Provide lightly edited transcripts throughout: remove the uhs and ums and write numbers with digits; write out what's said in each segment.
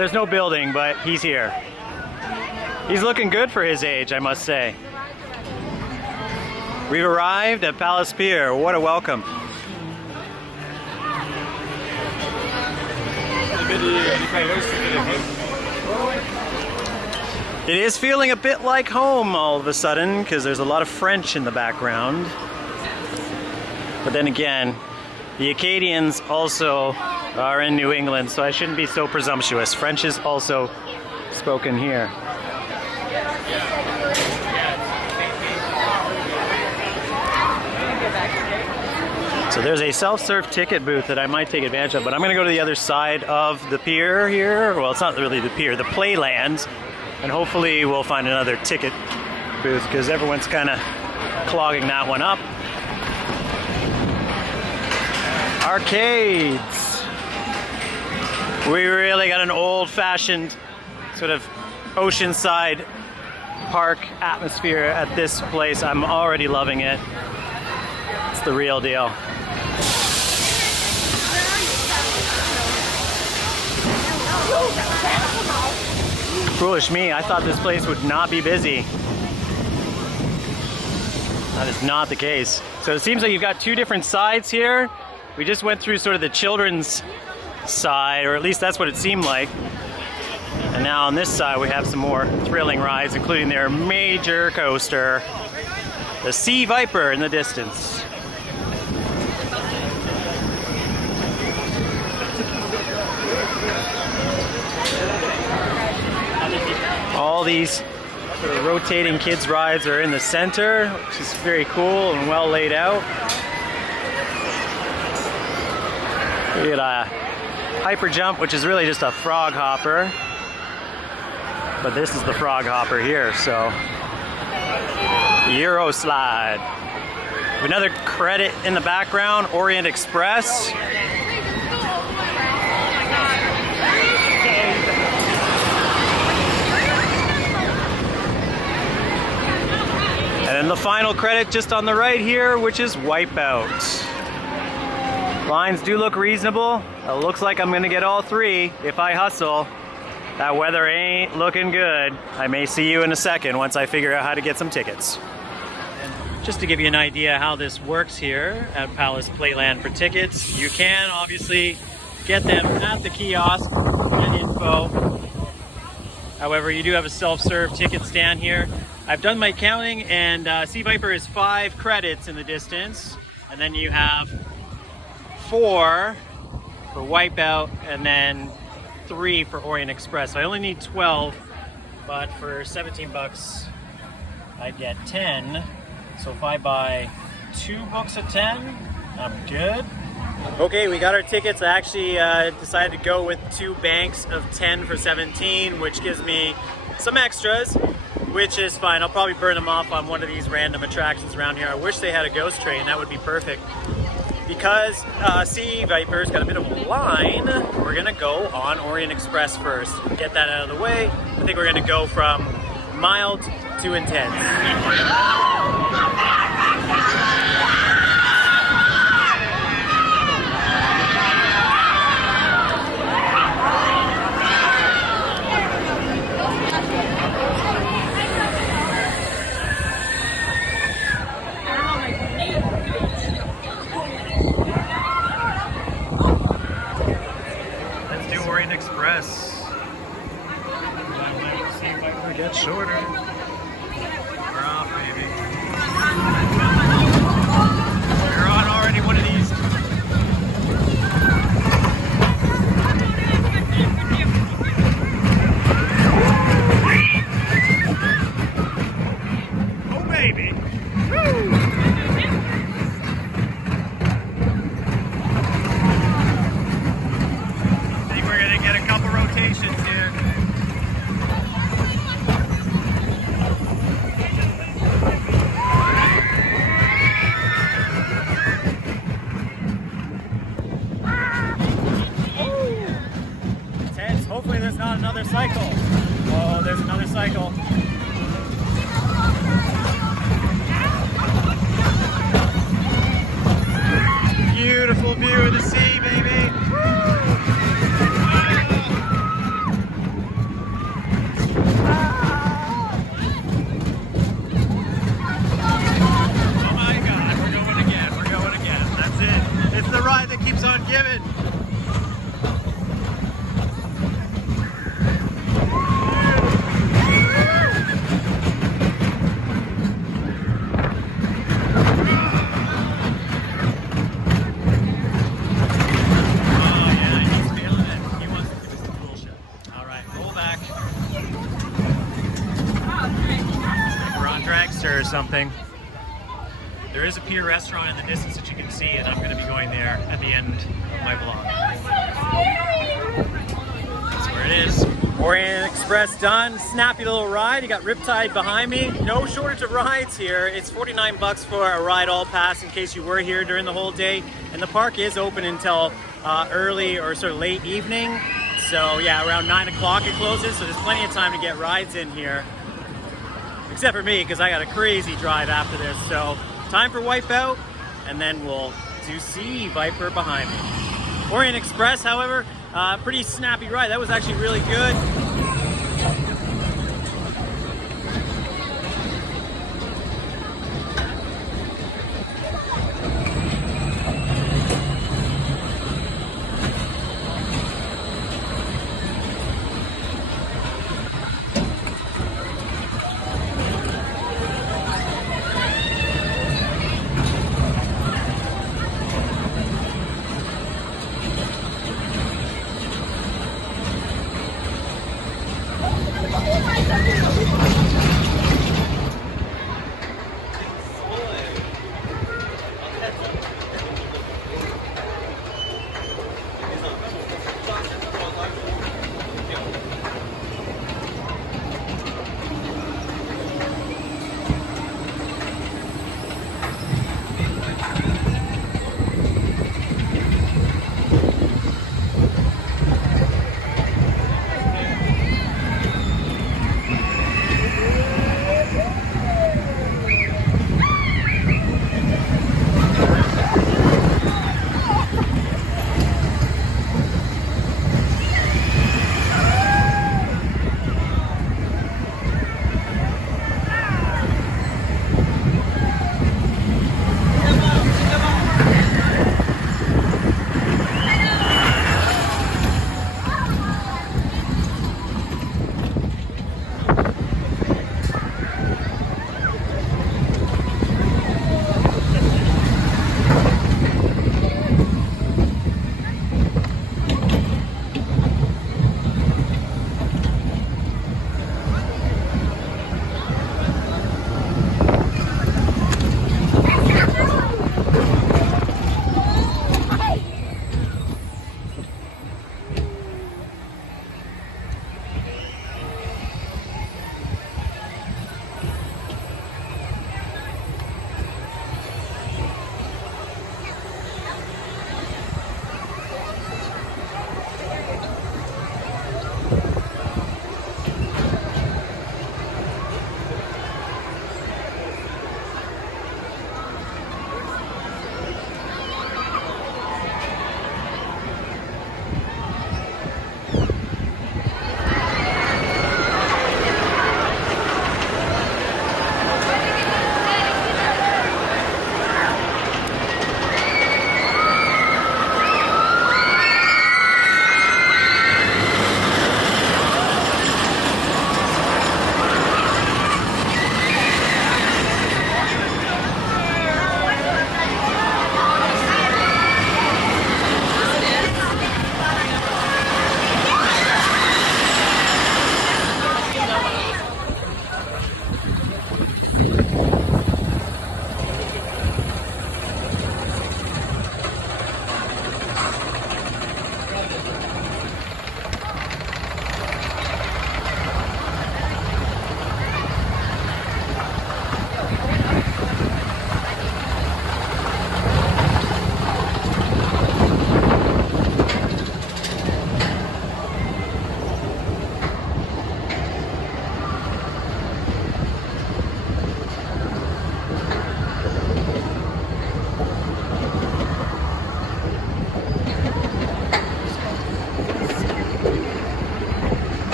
there's no building, but he's here. He's looking good for his age, I must say. We've arrived at Pier. What a welcome. It is feeling a bit like home all of a sudden because there's a lot of French in the background. But then again, the Acadians also are in New England, so I shouldn't be so presumptuous. French is also spoken here. So there's a self-serve ticket booth that I might take advantage of, but I'm going to go to the other side of the pier here. Well, it's not really the pier, the Playland, and hopefully we'll find another ticket booth because everyone's kind of clogging that one up. Arcades. We really got an old-fashioned sort of oceanside park atmosphere at this place. I'm already loving it. It's the real deal. Foolish me, I thought this place would not be busy. That is not the case. So it seems like you've got two different sides here. We just went through sort of the children's side, or at least that's what it seemed like. And now on this side we have some more thrilling rides, including their major coaster, the Sea Viper in the distance. All these sort of rotating kids rides are in the center, which is very cool and well laid out. We got a hyper jump, which is really just a frog hopper, but this is the frog hopper here. So Euro slide. Another credit in the background, Orient Express. And then the final credit just on the right here, which is Wipeout. Lines do look reasonable. It looks like I'm gonna get all three if I hustle. That weather ain't looking good. I may see you in a second once I figure out how to get some tickets. Just to give you an idea how this works here at Playland for tickets, you can obviously get them at the kiosk, get info. However, you do have a self-serve ticket stand here. I've done my counting, and Sea Viper is 5 credits in the distance, and then you have 4 for Wipeout, and then 3 for Orient Express. So I only need 12, but for 17 bucks, I get 10. So if I buy 2 books at 10, I'm good. Okay, we got our tickets. I actually decided to go with 2 banks of 10 for 17, which gives me some extras, which is fine. I'll probably burn them off on one of these random attractions around here. I wish they had a ghost train. That would be perfect. Because Sea Viper's got a bit of a line, we're gonna go on Orient Express first. Get that out of the way. I think we're gonna go from mild to intense. Express. It gets shorter. We're off, baby. We're on already one of these. Oh, baby. Woo! Here. Tense. Hopefully there's not another cycle. Oh, there's another cycle. Beautiful view of the sea, baby. siesta or something. There is a Pier restaurant in the distance that you can see, and I'm going to be going there at the end of my vlog. That's where it is. Orient Express done. Snappy little ride. You got Riptide behind me. No shortage of rides here. It's 49 bucks for a ride all pass in case you were here during the whole day. And the park is open until early or sort of late evening. So yeah, around 9 o'clock it closes. So there's plenty of time to get rides in here. Except for me, because I got a crazy drive after this. So time for Wipeout, and then we'll do Sea Viper behind me. Orient Express, however, pretty snappy ride. That was actually really good.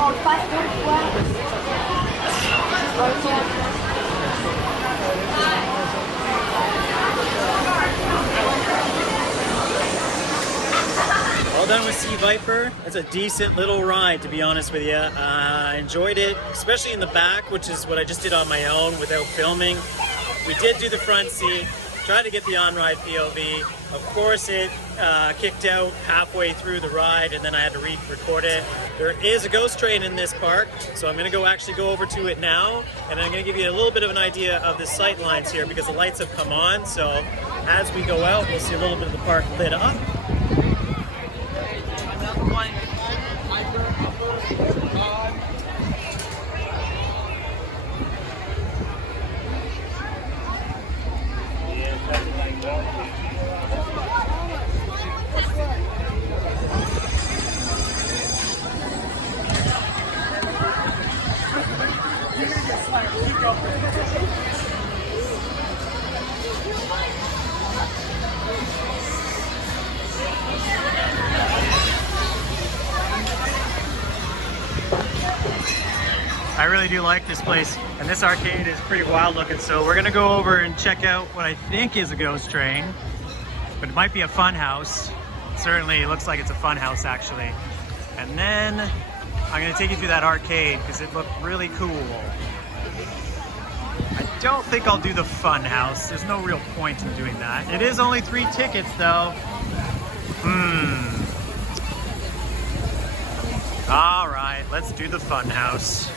All done with Sea Viper. It's a decent little ride, to be honest with you. I enjoyed it, especially in the back, which is what I just did on my own without filming. We did do the front seat, tried to get the on-ride POV. Of course, it kicked out halfway through the ride, and then I had to re-record it. There is a ghost train in this park, so I'm going to actually go over to it now, and I'm going to give you a little bit of an idea of the sight lines here because the lights have come on. So as we go out, we'll see a little bit of the park lit up. I really do like this place, and this arcade is pretty wild looking, so we're gonna go over and check out what I think is a ghost train, but it might be a fun house. Certainly it looks like it's a fun house actually. And then I'm gonna take you through that arcade because it looked really cool. I don't think I'll do the fun house. There's no real point in doing that. It is only 3 tickets though. All right, let's do the fun house.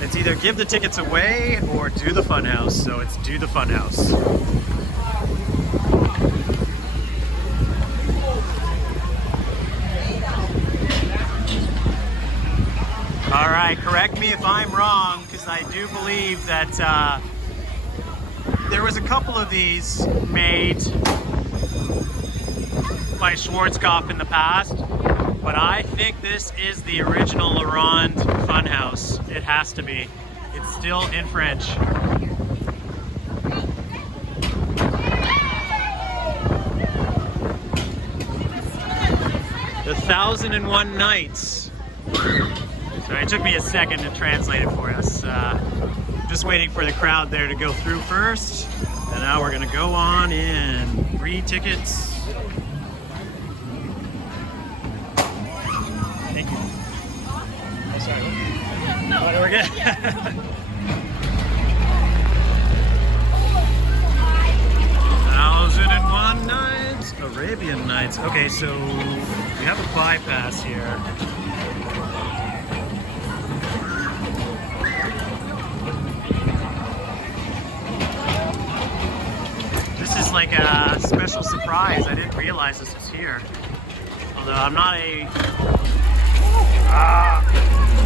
It's either give the tickets away or do the fun house. So it's do the fun house. All right, correct me if I'm wrong, because I do believe that there was a couple of these made by Schwarzkopf in the past, but I think this is the original Laurent Funhouse. It has to be. It's still in French. The 1001 Nights. Sorry, it took me a second to translate it for us. Just waiting for the crowd there to go through first. And now we're gonna go on in. 3 tickets. Thank you. Oh, sorry. What do we get? 1001 Nights, Arabian Nights. Okay, so we have a bypass here. This is like a special surprise. I didn't realize this was here. Although I'm not a...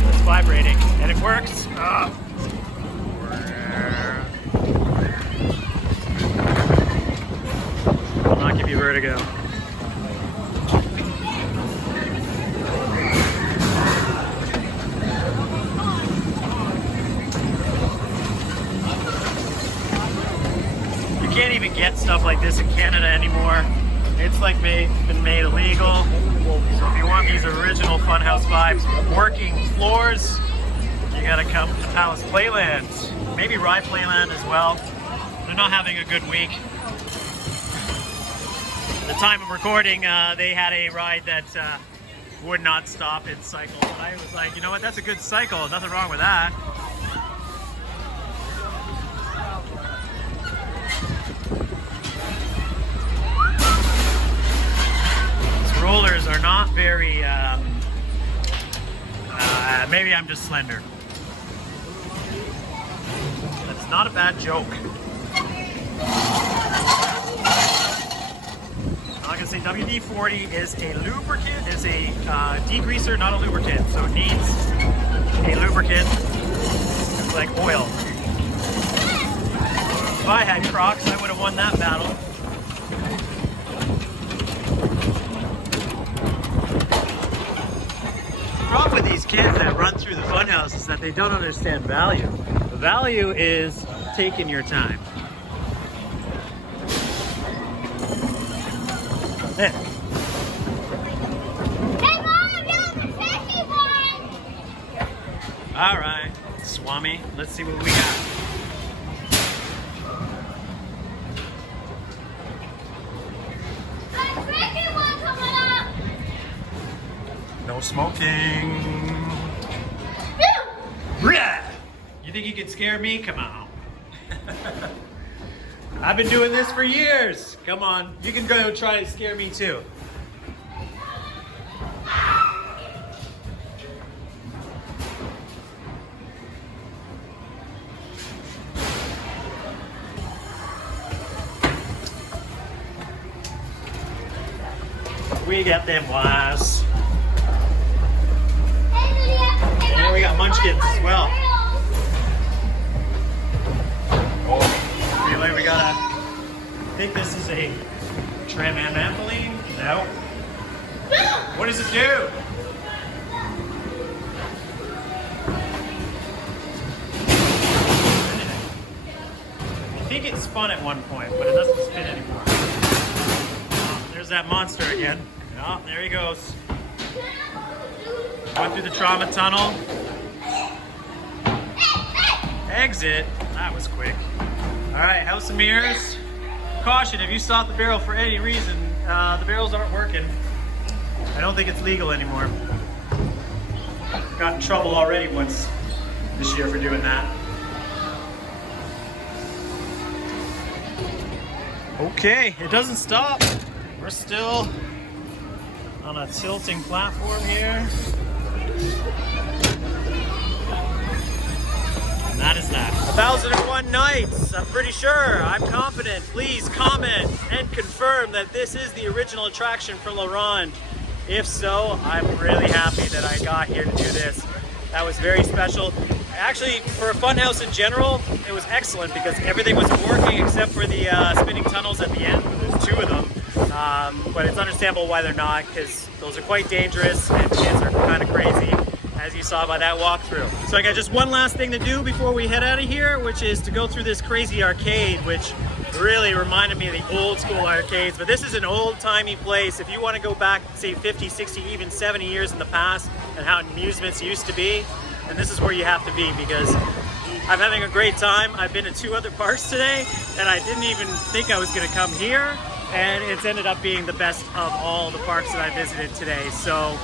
it's vibrating, and it works. Will not give you vertigo. You can't even get stuff like this in Canada anymore. It's like been made illegal. So if you want these original Funhouse vibes, working floors, you gotta come to Playland. Maybe ride Playland as well. They're not having a good week. At the time of recording, they had a ride that would not stop its cycle. But I was like, you know what, that's a good cycle. Nothing wrong with that. Rollers are not very, maybe I'm just slender. That's not a bad joke. I'm gonna say WD-40 is a lubricant, is a degreaser, not a lubricant. So it needs a lubricant. It's like oil. If I had Crocs, I would have won that battle. The problem with these kids that run through the funhouse is that they don't understand value. The value is taking your time. Hey. Hey Mom, you're the fishy one! All right, Swami, let's see what we got. No smoking. You think you could scare me? Come on. I've been doing this for years. Come on, you can go try to scare me too. We got them wise. And we got munchkins as well. Oh, anyway, we got I think this is a trampoline. No. What does it do? I think it spun at one point, but it doesn't spin anymore. Oh, there's that monster again. Oh, there he goes. Went through the trauma tunnel. Exit. That was quick. All right, House of Mirrors. Caution, if you stop the barrel for any reason, the barrels aren't working. I don't think it's legal anymore. Got in trouble already once this year for doing that. Okay, it doesn't stop. We're still on a tilting platform here. And that is that. 1001 Nights, I'm pretty sure, I'm confident. Please comment and confirm that this is the original attraction for La Ronde. If so, I'm really happy that I got here to do this. That was very special. Actually, for a fun house in general, it was excellent because everything was working except for the spinning tunnels at the end. There's two of them. But it's understandable why they're not, because those are quite dangerous and kids are kind of crazy, as you saw by that walkthrough. So I got just one last thing to do before we head out of here, which is to go through this crazy arcade, which really reminded me of the old school arcades. But this is an old-timey place. If you want to go back, say 50, 60, even 70 years in the past and how amusements used to be, then this is where you have to be, because I'm having a great time. I've been to 2 other parks today, and I didn't even think I was going to come here. And it's ended up being the best of all the parks that I visited today. So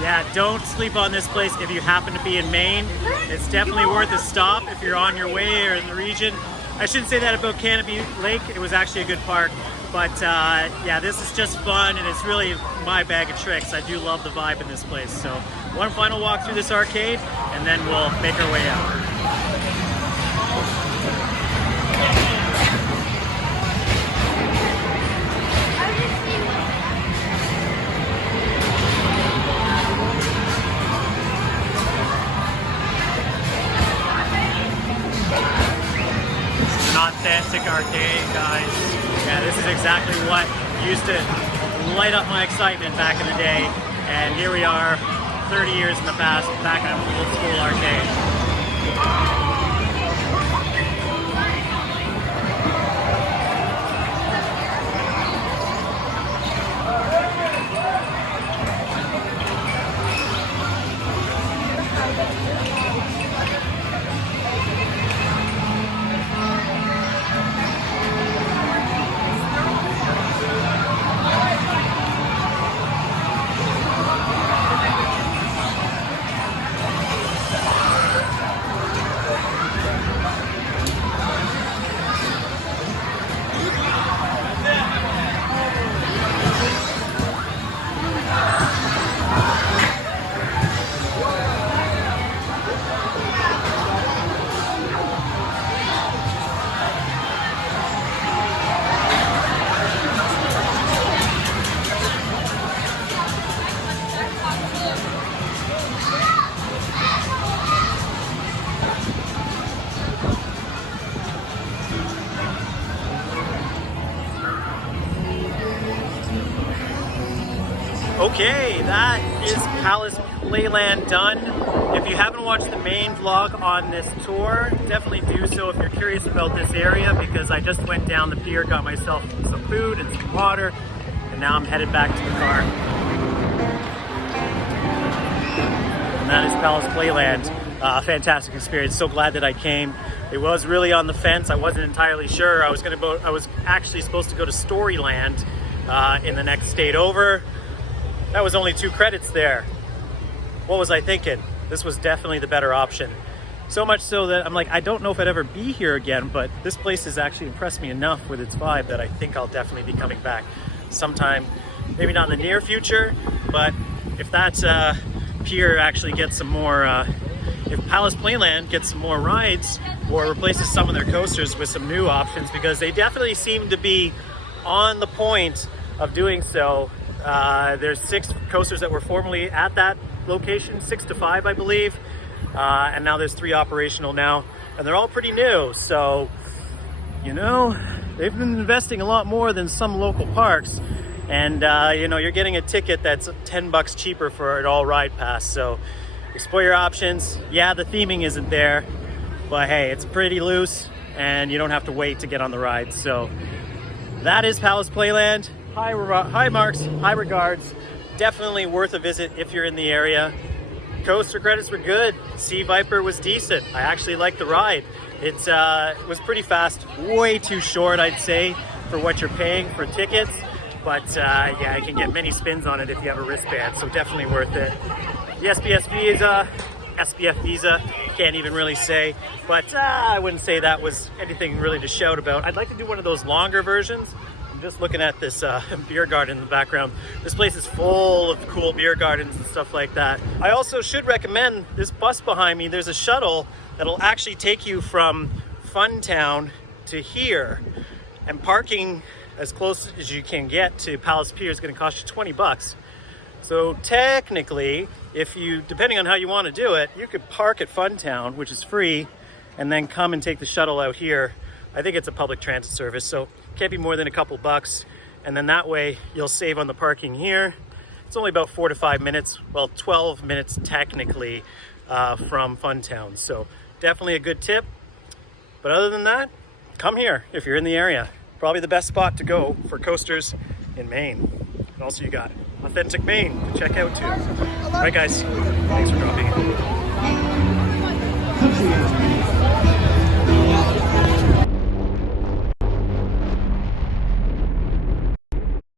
yeah, don't sleep on this place if you happen to be in Maine. It's definitely worth a stop if you're on your way or in the region. I shouldn't say that about Canopy Lake. It was actually a good park. But yeah, this is just fun, and it's really my bag of tricks. I do love the vibe in this place. So one final walk through this arcade, and then we'll make our way out. Authentic arcade, guys. Yeah, this is exactly what used to light up my excitement back in the day. And here we are, 30 years in the past, back in an old school arcade. Okay, that is Playland done. If you haven't watched the main vlog on this tour, definitely do so if you're curious about this area, because I just went down the pier, got myself some food and some water, and now I'm headed back to the car. And that is Playland. Fantastic experience. So glad that I came. It was really on the fence. I wasn't entirely sure. I was actually supposed to go to Storyland in the next state over. That was only 2 credits there. What was I thinking? This was definitely the better option. So much so that I'm like, I don't know if I'd ever be here again, but this place has actually impressed me enough with its vibe that I think I'll definitely be coming back sometime, maybe not in the near future, but if that Pier actually gets some more, if Playland gets some more rides or replaces some of their coasters with some new options, because they definitely seem to be on the point of doing so. There's 6 coasters that were formerly at that location, 6 to 5 I believe, and now there's 3 operational now, and they're all pretty new. So, you know, they've been investing a lot more than some local parks, and you know, you're getting a ticket that's $10 cheaper for an all ride pass. So explore your options. Yeah, the theming isn't there, but hey, it's pretty loose and you don't have to wait to get on the ride. So that is Playland. High marks, high regards. Definitely worth a visit if you're in the area. Coaster credits were good. Sea Viper was decent. I actually liked the ride. It was pretty fast, way too short I'd say for what you're paying for tickets, but yeah, you can get many spins on it if you have a wristband, so definitely worth it. The SPF visa, can't even really say, but I wouldn't say that was anything really to shout about. I'd like to do one of those longer versions. I'm just looking at this beer garden in the background. This place is full of cool beer gardens and stuff like that. I also should recommend this bus behind me. There's a shuttle that'll actually take you from Funtown to here, and parking as close as you can get to Palace Pier is going to cost you $20. So technically, if you, depending on how you want to do it, you could park at Funtown, which is free, and then come and take the shuttle out here. I think it's a public transit service, so can't be more than a couple bucks, and then that way you'll save on the parking here. It's only about 4 to 5 minutes, well, 12 minutes technically from Funtown, so definitely a good tip. But other than that, come here if you're in the area. Probably the best spot to go for coasters in Maine. And also you got Authentic Maine to check out too. All right guys, thanks for dropping in.